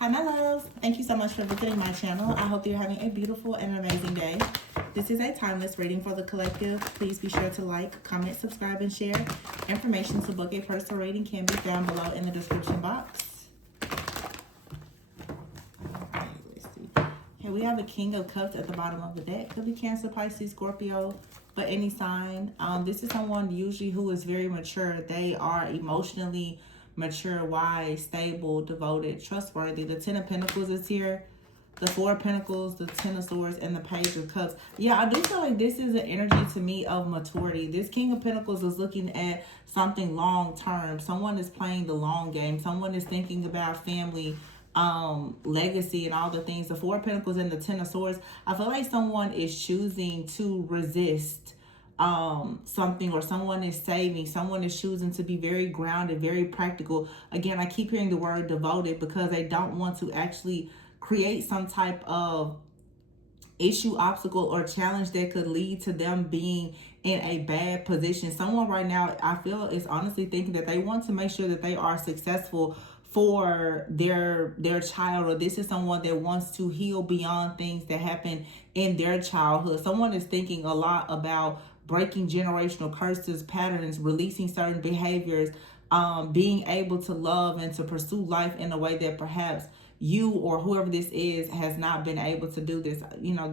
Hi, my loves. Thank you so much for visiting my channel. I hope you're having a beautiful and amazing day. This is a timeless reading for the collective. Please be sure to like, comment, subscribe, and share. Information to book a personal reading can be found below in the description box. Okay, let's see. Okay, we have the King of Cups at the bottom of the deck. Could be Cancer, Pisces, Scorpio, but any sign. This is someone usually who is very mature. They are emotionally mature, wise, stable, devoted, trustworthy. The Ten of Pentacles is here. The Four of Pentacles, the Ten of Swords, and the Page of Cups. Yeah, I do feel like this is an energy to me of maturity. This King of Pentacles is looking at something long term. Someone is playing the long game. Someone is thinking about family, legacy, and all the things. The Four of Pentacles and the Ten of Swords. I feel like someone is choosing to resist something, or someone is saving. Someone is choosing to be very grounded, very practical. Again, I keep hearing the word devoted because they don't want to actually create some type of issue, obstacle, or challenge that could lead to them being in a bad position. Someone right now, I feel, is honestly thinking that they want to make sure that they are successful for their child, or this is someone that wants to heal beyond things that happened in their childhood. Someone is thinking a lot about breaking generational curses, patterns, releasing certain behaviors, being able to love and to pursue life in a way that perhaps you or whoever this is has not been able to do this. You know,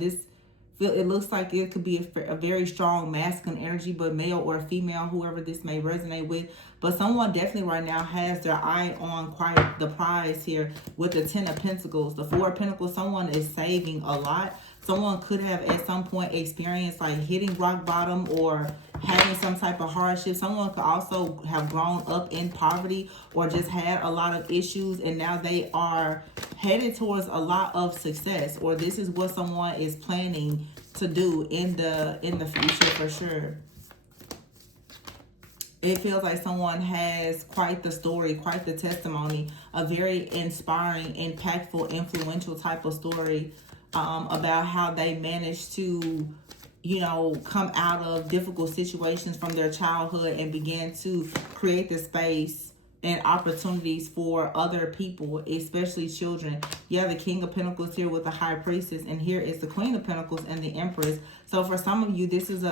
it looks like it could be a very strong masculine energy, but male or female, whoever this may resonate with. But someone definitely right now has their eye on quite the prize here with the Ten of Pentacles. The Four of Pentacles, someone is saving a lot. Someone could have at some point experienced like hitting rock bottom or having some type of hardship. Someone could also have grown up in poverty or just had a lot of issues, and now they are headed towards a lot of success, or this is what someone is planning to do in the future for sure. It feels like someone has quite the story, quite the testimony, a very inspiring, impactful, influential type of story about how they managed to, you know, come out of difficult situations from their childhood and began to create the space and opportunities for other people, especially children. Yeah, the King of Pentacles here with the High Priestess, and here is the Queen of Pentacles and the Empress. So for some of you, this is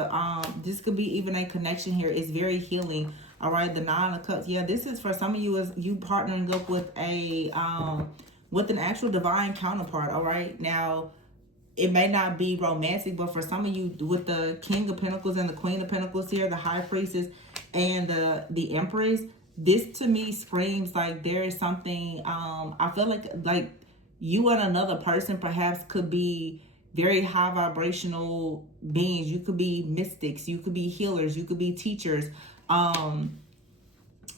this could be even a connection here. It's very healing. All right, the Nine of Cups. Yeah, this is for some of you, as you partnering up with a with an actual divine counterpart. All right, now it may not be romantic, but for some of you, with the King of Pentacles and the Queen of Pentacles here, the High Priestess and the Empress, this to me screams like there is something, I feel like you and another person perhaps could be very high vibrational beings. You could be mystics, you could be healers, you could be teachers.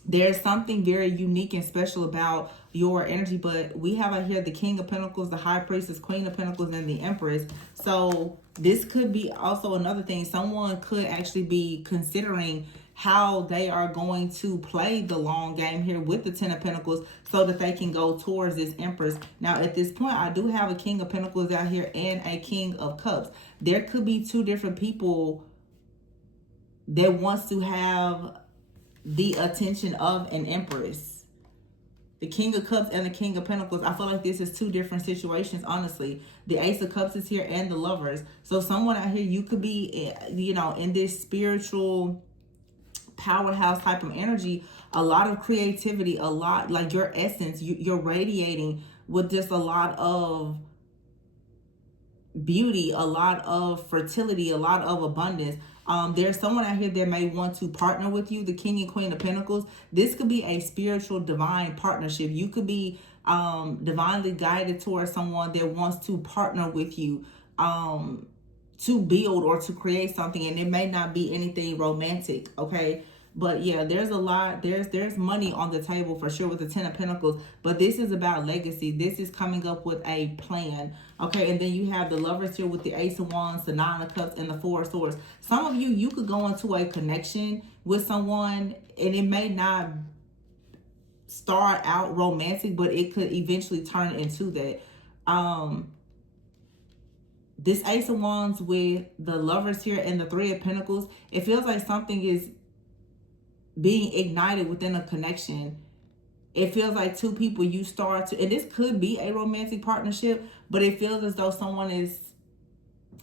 There's something very unique and special about your energy, but we have out here the King of Pentacles, the High Priestess, Queen of Pentacles, and the Empress. So this could be also another thing. Someone could actually be considering how they are going to play the long game here with the Ten of Pentacles so that they can go towards this Empress. Now, at this point, I do have a King of Pentacles out here and a King of Cups. There could be two different people that wants to have the attention of an Empress. The King of Cups and the King of Pentacles, I feel like this is two different situations, honestly. The Ace of Cups is here and the Lovers. So someone out here, you could be, you know, in this spiritual powerhouse type of energy, a lot of creativity, a lot like your essence, you're radiating with just a lot of beauty, a lot of fertility, a lot of abundance. There's someone out here that may want to partner with you, the King and Queen of Pentacles. This could be a spiritual divine partnership. You could be divinely guided towards someone that wants to partner with you to build or to create something, and it may not be anything romantic, okay? But yeah, there's a lot, there's money on the table for sure with the Ten of Pentacles, but this is about legacy. This is coming up with a plan, okay? And then you have the Lovers here with the Ace of Wands, the Nine of Cups, and the Four of Swords. Some of you, you could go into a connection with someone, and it may not start out romantic, but it could eventually turn into that. This Ace of Wands with the Lovers here and the Three of Pentacles, it feels like something is being ignited within a connection It feels like two people you start to, and this could be a romantic partnership, but it feels as though someone is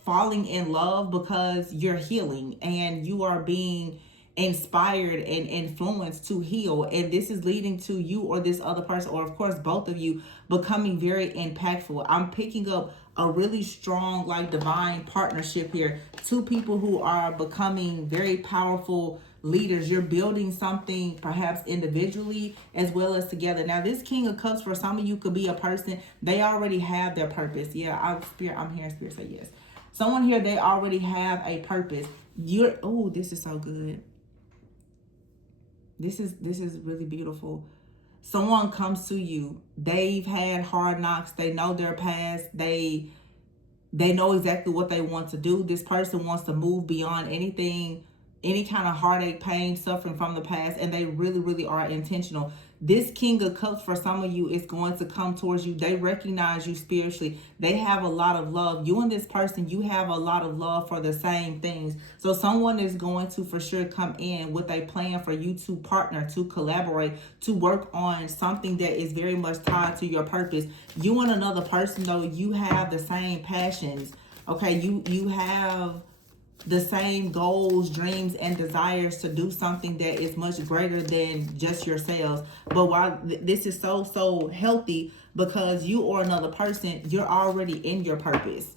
falling in love because you're healing and you are being inspired and influenced to heal, and this is leading to you or this other person, or of course both of you, becoming very impactful. I'm picking up a really strong, like, divine partnership here. Two people who are becoming very powerful leaders. You're building something, perhaps individually as well as together. Now, this King of Cups for some of you could be a person, they already have their purpose. Yeah, I'm hearing Spirit say yes. Someone here, they already have a purpose. Oh, this is so good. This is really beautiful. Someone comes to you. They've had hard knocks. They know their past. They know exactly what they want to do. This person wants to move beyond anything, any kind of heartache, pain, suffering from the past, and they really, really are intentional. This King of Cups for some of you is going to come towards you. They recognize you spiritually. They have a lot of love. You and this person, you have a lot of love for the same things. So someone is going to for sure come in with a plan for you to partner, to collaborate, to work on something that is very much tied to your purpose. You and another person, though, you have the same passions. Okay, you have the same goals, dreams, and desires to do something that is much greater than just yourselves. But while this is so healthy, because you or another person, you're already in your purpose.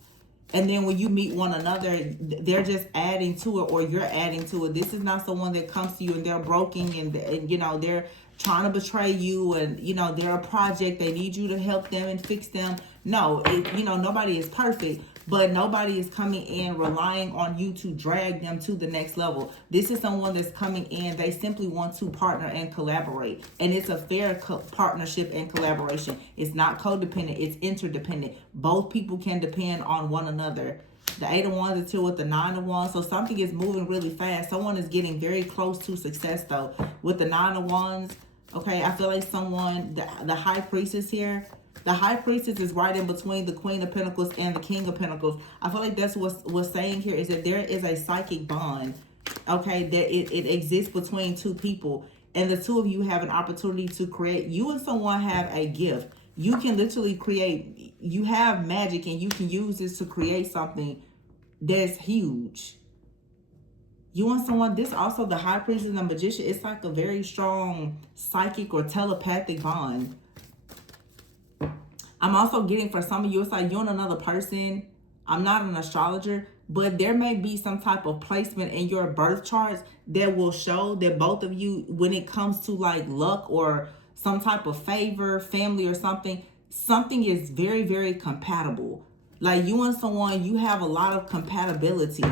And then when you meet one another, they're just adding to it, or you're adding to it. This is not someone that comes to you and they're broken and you know, they're trying to betray you, and you know, they're a project. They need you to help them and fix them. No, you know, nobody is perfect, but nobody is coming in relying on you to drag them to the next level. This is someone that's coming in. They simply want to partner and collaborate. And it's a fair partnership and collaboration. It's not codependent. It's interdependent. Both people can depend on one another. The 8 of Wands is here with the 9 of Wands. So something is moving really fast. Someone is getting very close to success, though. With the 9 of Wands, okay, I feel like someone, the High Priestess here, the High Priestess is right in between the Queen of Pentacles and the King of Pentacles. I feel like that's what's saying here is that there is a psychic bond, okay, that it exists between two people. And the two of you have an opportunity to create. You and someone have a gift. You can literally create. You have magic and you can use this to create something that's huge. You and someone, this also, the High Priestess and the Magician, it's like a very strong psychic or telepathic bond. I'm also getting for some of you, it's like you and another person. I'm not an astrologer, but there may be some type of placement in your birth charts that will show that both of you, when it comes to like luck or some type of favor, family or something is very, very compatible. Like you and someone, you have a lot of compatibility.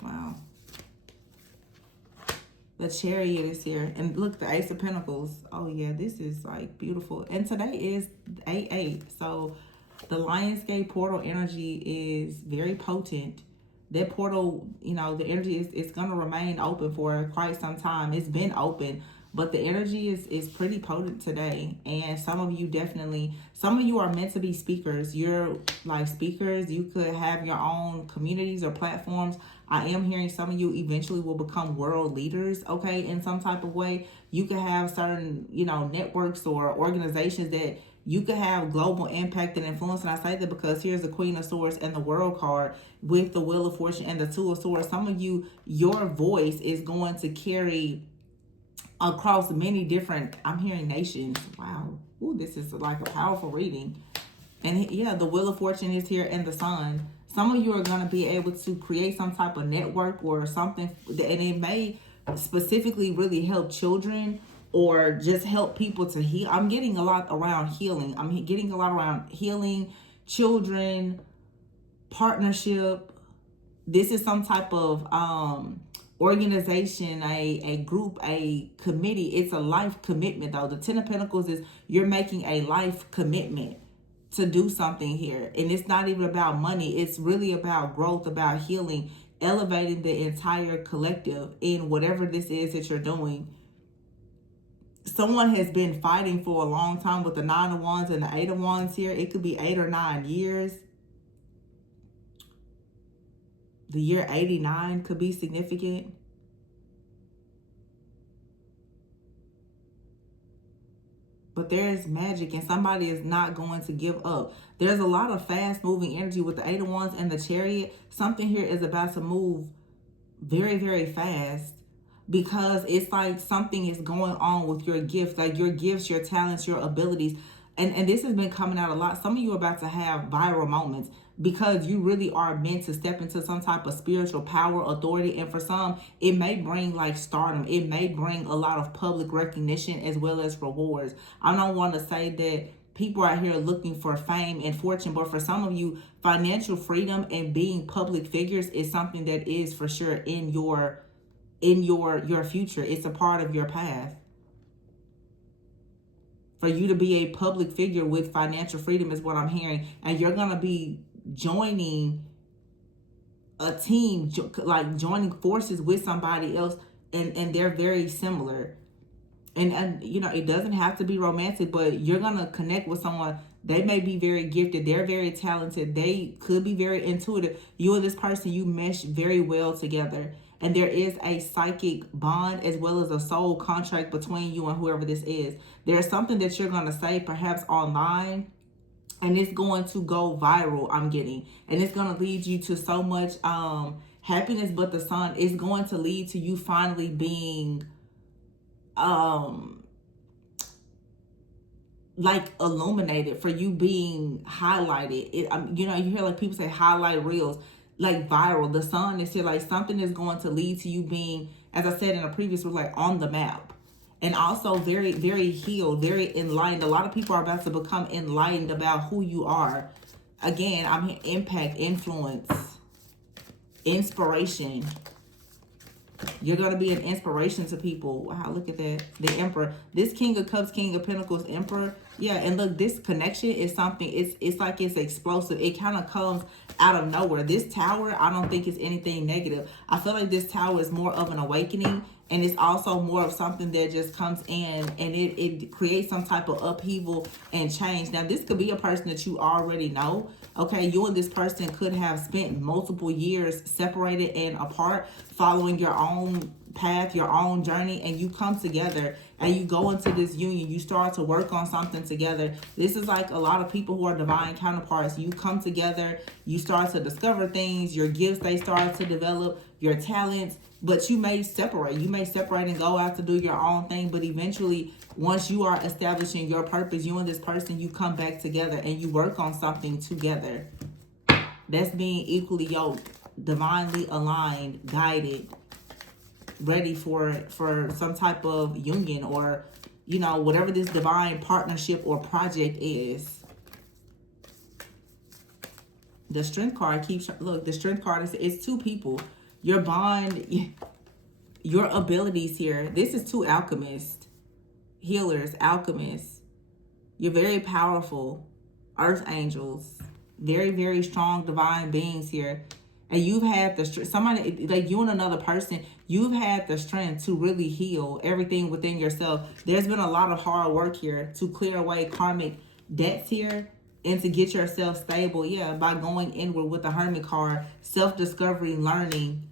Wow. The Chariot is here. And look, the Ace of Pentacles. Oh, yeah, this is, like, beautiful. And today is 8/8. So, the Lionsgate portal energy is very potent. That portal, you know, the energy is going to remain open for quite some time. It's been open. But the energy is pretty potent today. And some of you are meant to be speakers. You're, like, speakers. You could have your own communities or platforms. I am hearing some of you eventually will become world leaders, okay, in some type of way. You could have certain, you know, networks or organizations that you could have global impact and influence. And I say that because here's the Queen of Swords and the World card with the Wheel of Fortune and the Two of Swords. Some of you, your voice is going to carry across many different, I'm hearing nations. Wow. Ooh, this is like a powerful reading. And yeah, the Wheel of Fortune is here and the Sun. Some of you are going to be able to create some type of network or something, and it may specifically really help children or just help people to heal. I'm getting a lot around healing. I'm getting a lot around healing, children, partnership. This is some type of organization, a group, a committee. It's a life commitment, though. The 10 of Pentacles is you're making a life commitment to do something here. And it's not even about money. It's really about growth, about healing, elevating the entire collective in whatever this is that you're doing. Someone has been fighting for a long time with the 9 of Wands and the 8 of Wands here. It could be 8 or 9 years. The year 89 could be significant. But there is magic, and somebody is not going to give up. There's a lot of fast moving energy with the Eight of Wands and the Chariot. Something here is about to move very, very fast, because it's like something is going on with your gifts, like your gifts, your talents, your abilities. And this has been coming out a lot. Some of you are about to have viral moments, because you really are meant to step into some type of spiritual power, authority. And for some, it may bring like stardom. It may bring a lot of public recognition as well as rewards. I don't want to say that people out here looking for fame and fortune, but for some of you, financial freedom and being public figures is something that is for sure in your future. It's a part of your path. For you to be a public figure with financial freedom is what I'm hearing. And you're going to be joining a team, like joining forces with somebody else, and they're very similar. And you know, it doesn't have to be romantic, but you're going to connect with someone. They may be very gifted. They're very talented. They could be very intuitive. You and this person, you mesh very well together. And there is a psychic bond as well as a soul contract between you and whoever this is. There's something that you're going to say, perhaps online, and it's going to go viral, I'm getting. And it's going to lead you to so much happiness. But the sun is going to lead to you finally being like illuminated, for you being highlighted. You know, you hear like people say highlight reels, like viral. The sun is here, like something is going to lead to you being, as I said in a previous one, like on the map. And also very, very healed, very enlightened. A lot of people are about to become enlightened about who you are. Again, I'm here, impact, influence, inspiration. You're going to be an inspiration to people. Wow, look at that. The Emperor. This King of Cups, King of Pentacles, Emperor. Yeah, and look, this connection is something, it's like it's explosive. It kind of comes out of nowhere. This tower, I don't think it's anything negative. I feel like this tower is more of an awakening, and it's also more of something that just comes in and it creates some type of upheaval and change. Now, this could be a person that you already know. Okay, you and this person could have spent multiple years separated and apart, following your own path, your own journey, and you come together and you go into this union. You start to work on something together. This is like a lot of people who are divine counterparts. You come together, you start to discover things, your gifts, they start to develop, your talents, but you may separate. You may separate and go out to do your own thing, but eventually, once you are establishing your purpose, you and this person, you come back together and you work on something together. That's being equally yoked, divinely aligned, guided, ready for some type of union, or you know, whatever this divine partnership or project is. The Strength card keeps, look, the Strength card is, it's two people. Your bond, your abilities here. This is two alchemists, healers, alchemists. You're very powerful, earth angels, very, very strong divine beings here. And you've had the strength, somebody, like you and another person, you've had the strength to really heal everything within yourself. There's been a lot of hard work here to clear away karmic debts here and to get yourself stable. Yeah, by going inward with the Hermit card, self-discovery, learning.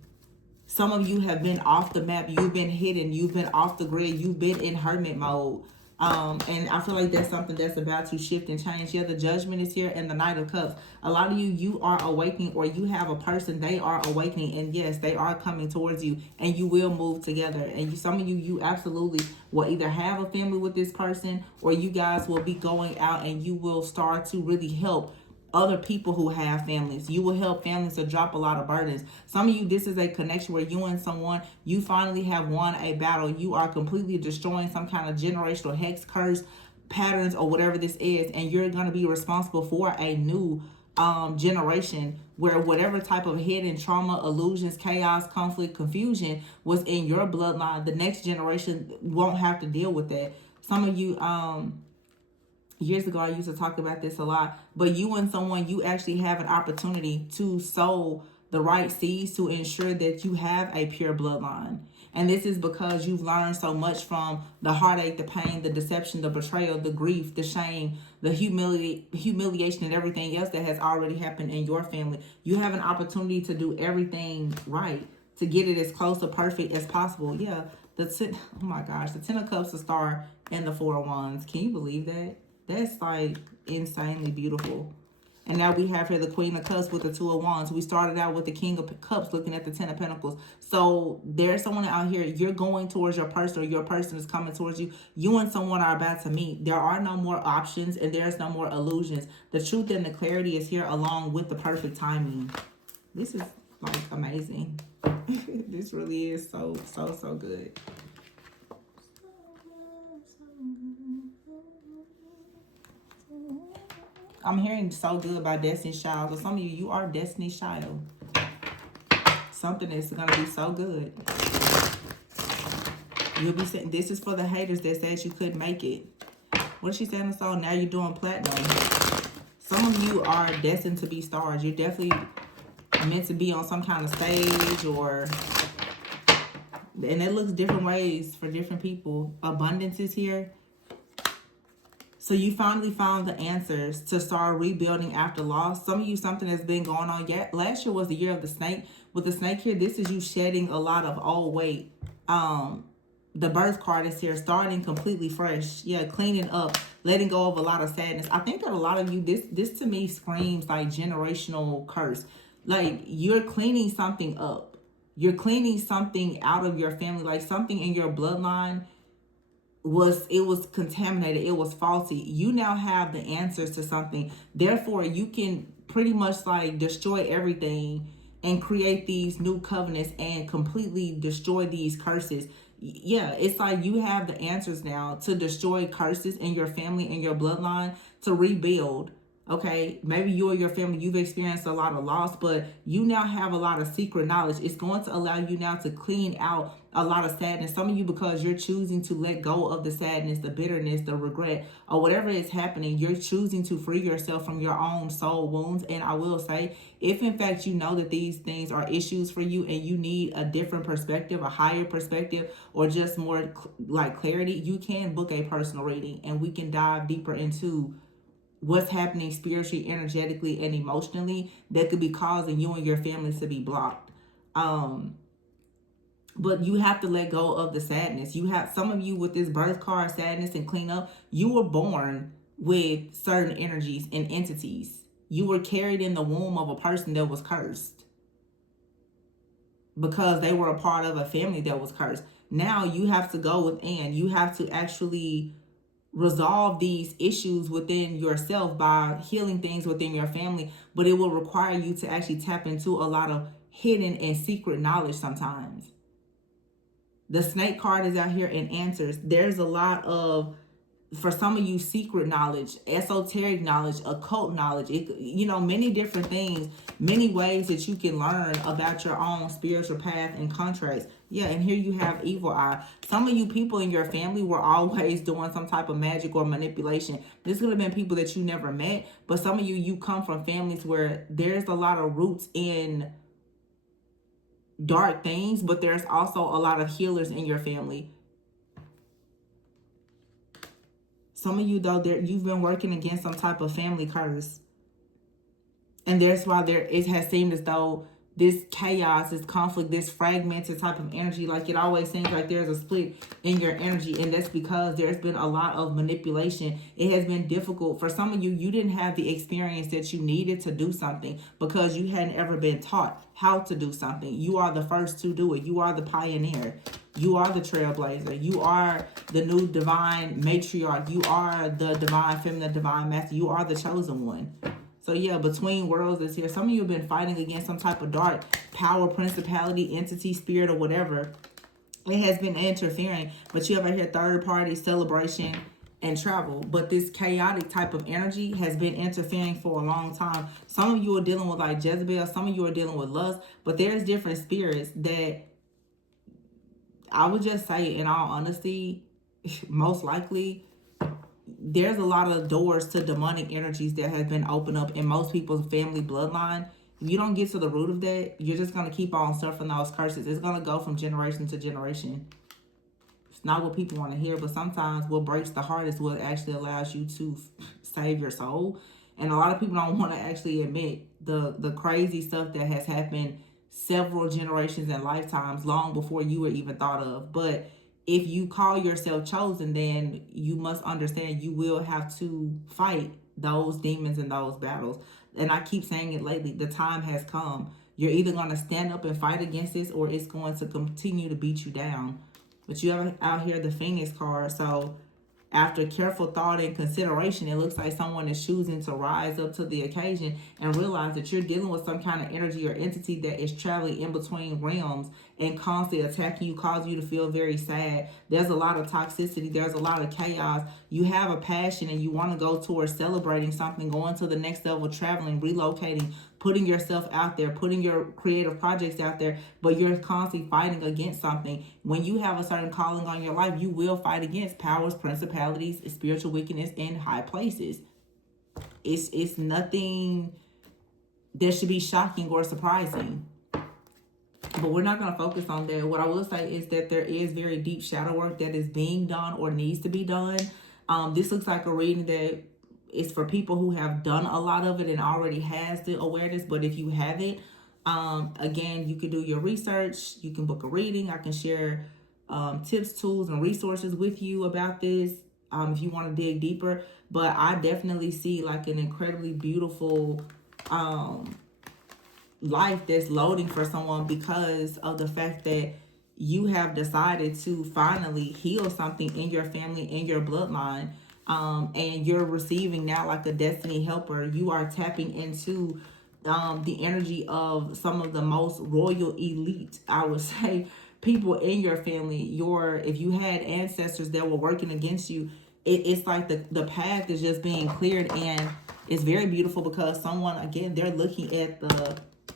Some of you have been off the map. You've been hidden. You've been off the grid. You've been in hermit mode. And I feel like that's something that's about to shift and change. Yeah, the Judgment is here and the Knight of Cups. A lot of you, you are awakening, or you have a person, they are awakening. And yes, they are coming towards you, and you will move together. And some of you, you absolutely will either have a family with this person, or you guys will be going out and you will start to really help other people who have families. You will help families to drop a lot of burdens. Some of you, this is a connection where you and someone, you finally have won a battle. You are completely destroying some kind of generational hex, curse, patterns, or whatever this is, and you're going to be responsible for a new generation where whatever type of hidden trauma, illusions, chaos, conflict, confusion was in your bloodline, the next generation won't have to deal with that. Some of you, years ago, I used to talk about this a lot, but you and someone, you actually have an opportunity to sow the right seeds to ensure that you have a pure bloodline. And this is because you've learned so much from the heartache, the pain, the deception, the betrayal, the grief, the shame, the humiliation, and everything else that has already happened in your family. You have an opportunity to do everything right, to get it as close to perfect as possible. Yeah, Oh my gosh, the Ten of Cups, the Star, and the Four of Wands. Can you believe that? That's like insanely beautiful. And now we have here the Queen of Cups with the Two of Wands. We started out with the King of Cups looking at the Ten of Pentacles. So there's someone out here, you're going towards your person, or your person is coming towards you. You and someone are about to meet. There are no more options and there's no more illusions. The truth and the clarity is here along with the perfect timing. This is like amazing. This really is so good. I'm hearing so good about Destiny's Child. So some of you, you are Destiny's Child. Something is going to be so good. You'll be saying, this is for the haters that said you couldn't make it. What is she saying in the song? Now you're doing platinum. Some of you are destined to be stars. You're definitely meant to be on some kind of stage, or... And it looks different ways for different people. Abundance is here. So you finally found the answers to start rebuilding after loss. Some of you, something that's been going on. Yet last year was the year of the snake. With the snake here, this is you shedding a lot of old weight. The birth card is here, starting completely fresh. Yeah, cleaning up, letting go of a lot of sadness. I think that a lot of you, this to me screams like generational curse. Like you're cleaning something up. You're cleaning something out of your family, like something in your bloodline was contaminated, it was faulty. You now have the answers to something. Therefore, you can pretty much like destroy everything and create these new covenants and completely destroy these curses. Yeah, it's like you have the answers now to destroy curses in your family and your bloodline, to rebuild. Okay, maybe you or your family, you've experienced a lot of loss, but you now have a lot of secret knowledge. It's going to allow you now to clean out a lot of sadness. Some of you, because you're choosing to let go of the sadness, the bitterness, the regret, or whatever is happening, you're choosing to free yourself from your own soul wounds. And I will say, if in fact you know that these things are issues for you and you need a different perspective, a higher perspective, or just more like clarity, you can book a personal reading and we can dive deeper into what's happening spiritually, energetically, and emotionally that could be causing you and your family to be blocked. But you have to let go of the sadness. You have some of you with this birth card, sadness and cleanup, you were born with certain energies and entities. You were carried in the womb of a person that was cursed because they were a part of a family that was cursed. Now you have to go within. You have to actually resolve these issues within yourself by healing things within your family, but it will require you to actually tap into a lot of hidden and secret knowledge sometimes. The snake card is out here in answers. There's a lot of, for some of you, secret knowledge, esoteric knowledge, occult knowledge, many different things, many ways that you can learn about your own spiritual path and contracts. Yeah, and here you have evil eye. Some of you people in your family were always doing some type of magic or manipulation. This could have been people that you never met, but some of you come from families where there's a lot of roots in dark things, but there's also a lot of healers in your family. Some of you, though, you've been working against some type of family curse. And that's why it has seemed as though this chaos, this conflict, this fragmented type of energy, like it always seems like there's a split in your energy. And that's because there's been a lot of manipulation. It has been difficult. For some of you, you didn't have the experience that you needed to do something because you hadn't ever been taught how to do something. You are the first to do it. You are the pioneer. You are the trailblazer. You are the new divine matriarch. You are the divine feminine, divine master. You are the chosen one. So yeah, between worlds is here. Some of you have been fighting against some type of dark power, principality, entity, spirit, or whatever. It has been interfering. But you have right here third party, celebration, and travel. But this chaotic type of energy has been interfering for a long time. Some of you are dealing with like Jezebel. Some of you are dealing with lust. But there's different spirits that I would just say, in all honesty, most likely, there's a lot of doors to demonic energies that have been opened up in most people's family bloodline. If you don't get to the root of that, you're just going to keep on suffering those curses. It's going to go from generation to generation. It's not what people want to hear, but sometimes what breaks the heart is what actually allows you to save your soul. And a lot of people don't want to actually admit the crazy stuff that has happened several generations and lifetimes long before you were even thought of. But if you call yourself chosen, then you must understand you will have to fight those demons and those battles. And I keep saying it lately, the time has come. You're either going to stand up and fight against this, or it's going to continue to beat you down. But you have out here the Phoenix card. So after careful thought and consideration, it looks like someone is choosing to rise up to the occasion and realize that you're dealing with some kind of energy or entity that is traveling in between realms and constantly attacking you, causing you to feel very sad. There's a lot of toxicity, there's a lot of chaos. You have a passion and you want to go towards celebrating something, going to the next level, traveling, relocating, putting yourself out there, putting your creative projects out there, but you're constantly fighting against something. When you have a certain calling on your life, you will fight against powers, principalities, spiritual wickedness in high places. It's nothing that should be shocking or surprising. But we're not going to focus on that. What I will say is that there is very deep shadow work that is being done or needs to be done. This looks like a reading that is for people who have done a lot of it and already has the awareness. But if you haven't, again, you can do your research. You can book a reading. I can share tips, tools, and resources with you about this if you want to dig deeper. But I definitely see like an incredibly beautiful life that's loading for someone because of the fact that you have decided to finally heal something in your family, in your bloodline, and you're receiving now like a destiny helper. You are tapping into the energy of some of the most royal elite, I would say, people in your family. If you had ancestors that were working against you, it's like the path is just being cleared, and it's very beautiful because someone, again, they're looking at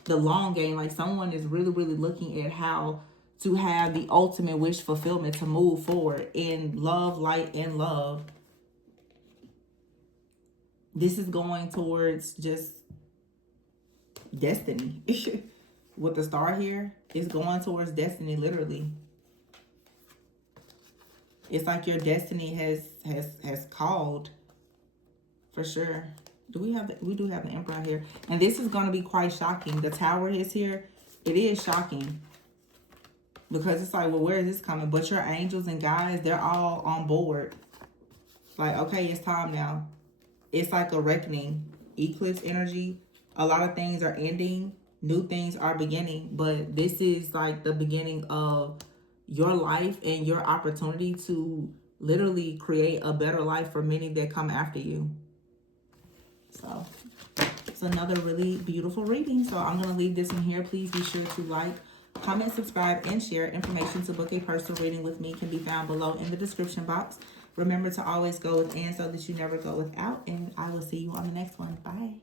the long game. Like someone is really, really looking at how to have the ultimate wish fulfillment to move forward in love, light, and love. This is going towards just destiny. With the star here, it's going towards destiny, literally. It's like your destiny has called, for sure. We do have the Emperor here. And this is going to be quite shocking. The Tower is here. It is shocking. Because it's like, well, where is this coming? But your angels and guides, they're all on board. Like, okay, it's time now. It's like a reckoning. Eclipse energy. A lot of things are ending. New things are beginning. But this is like the beginning of your life and your opportunity to literally create a better life for many that come after you. So it's another really beautiful reading. So I'm going to leave this in here. Please be sure to like, comment, subscribe, and share. Information to book a personal reading with me can be found below in the description box. Remember to always go within so that you never go without. And I will see you on the next one. Bye.